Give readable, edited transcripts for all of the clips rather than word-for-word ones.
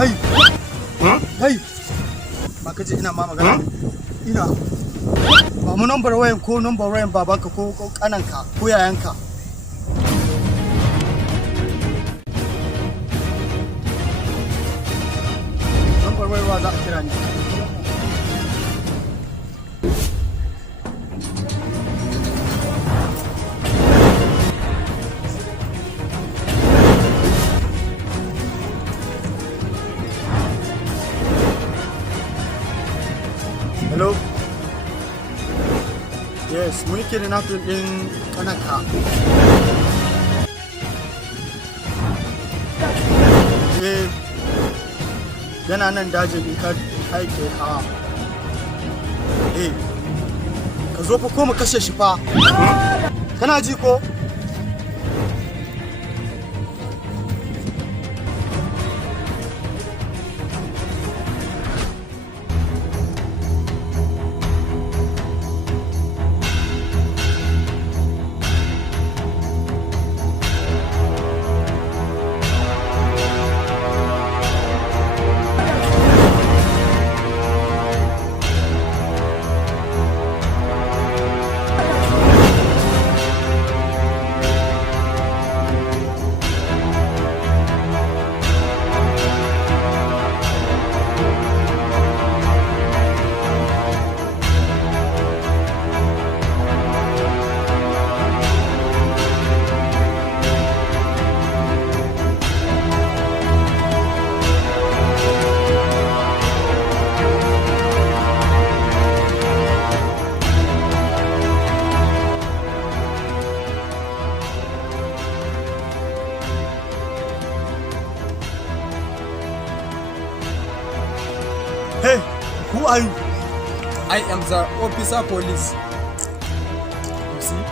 Kai! Kai! Ba ka ce ina ma magana ne? Ina. Ba mu number wayan ko number wayan babanka ko kananka ko yayanka. Number wayan wa za a kira ni. Hello? Yes, mun kira na din kanaka. Yana nan dajin in ka haike hawa. Ka zo fa ko mu kashe shi fa. Kana ji ko? Hey, who are you? I am the officer police. You see?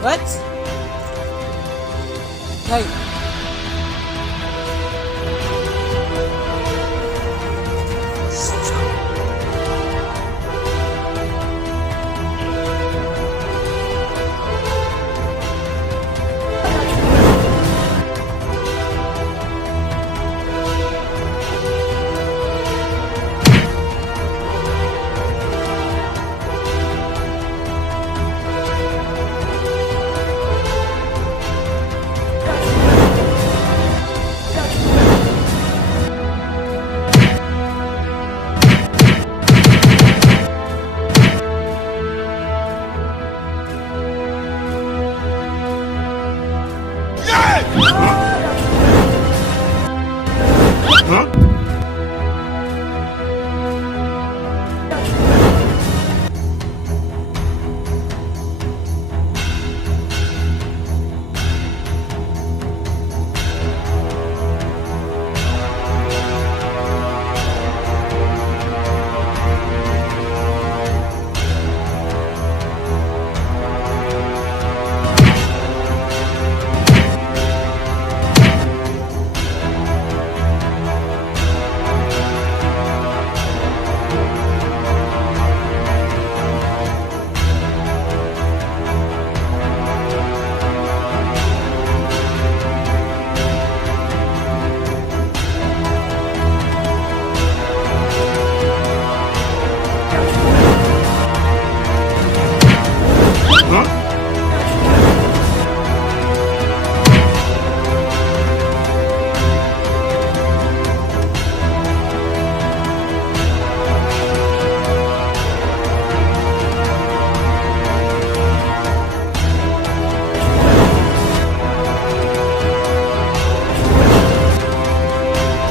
What? Hey.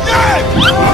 Yeah!